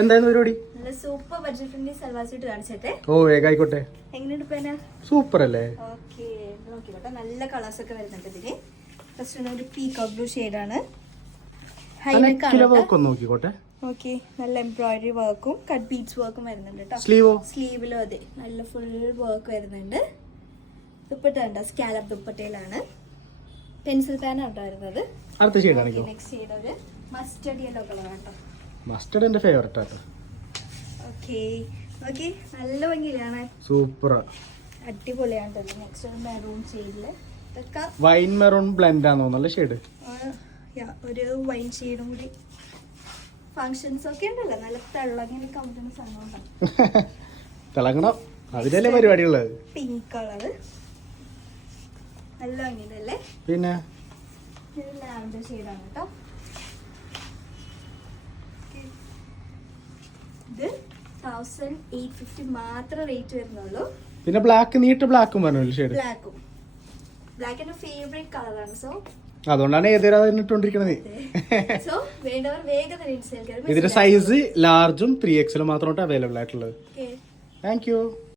എന്തായിരുന്നു പരിപാടി? Super budget friendly salwar suit കാണിച്ചേ. ഓ വേഗായിക്കോട്ടെ. എങ്ങനെയുണ്ട്? സൂപ്പർ അല്ലേ? ഓക്കെ, നോക്കിക്കോട്ടെ. നല്ല കളേഴ്സ് ഒക്കെ വരുന്നുണ്ട് ഇതിന്. ഫസ്റ്റ് ഒരു പീകോക്ക് ബ്ലൂ ഷെയ്ഡാണ്. നോക്കിക്കോട്ടെ. ഓക്കെ, നല്ല എംബ്രോയിഡറി വർക്കും കട്ട് ബീഡ്സ് വർക്കും വരുന്നുണ്ട് കേട്ടോ. സ്ലീവിലും അതെ നല്ല ഫുൾ വർക്ക് വരുന്നുണ്ട്. ദുപ്പട്ട ഉണ്ട്, സ്കാലപ്പ് ദുപ്പട്ടയിലാണ്. പെൻസിൽ പാൻ ആട്ടോ വരുന്നത്. അടുത്ത ഷെയ്ഡ് നെക്സ്റ്റ് ഷെയ്ഡ് ഒരു മസ്റ്റർഡ് യെല്ലോ കളർ ആട്ടോ. മസ്റ്റർഡ് എന്റെ ഫേവറേറ്റ് ആട്ടോ. ഓക്കെ ഓക്കെ, നല്ല ഭംഗിയിലാണ്. സൂപ്പർ, അടിപൊളിയാണ്. നെക്സ്റ്റ് ഒരു മെറൂൺ ഷെയ്ഡില് വൈൻ മെറൂൺ ബ്ലെൻഡ് ആണോ നല്ല ഷെയ്ഡ്? ഒരു വൈൻ ഷെയ്ഡും കൂടി. ഫങ്ഷൻസ് ഒക്കെ ഉണ്ടല്ലോ, നല്ല തിളങ്ങനെ കമ്പുന്ന സാധനം. തിളങ്ങണം, അതിലല്ലേ പരിപാടിയുള്ളത്. പിങ്ക് കളറ് നല്ല ഭംഗിയല്ലേ? പിന്നെ ലാവൻഡർ ഷെയ്ഡാണ് കേട്ടോ. ഇത് 1850 മാത്രം റേറ്റ് വരുന്നുള്ളൂ. പിന്നെ ബ്ലാക്ക്, നീട്ട് ബ്ലാക്കും പറഞ്ഞു ഷെയ്ഡ്. ബ്ലാക്ക് എന്റെ ഫേവറേറ്റ് കളറാണ്. സോ അതുകൊണ്ടാണ് ഏതൊരാളും ഇട്ടോണ്ടിരിക്കണത്. സോ വേണ്ടവർ വേഗം തന്നെ ഇതിന്റെ സൈസ് ലാർജും 3XL മാത്രമായിട്ട് അവൈലബിൾ ആയിട്ടുള്ളത്. Okay, thank you.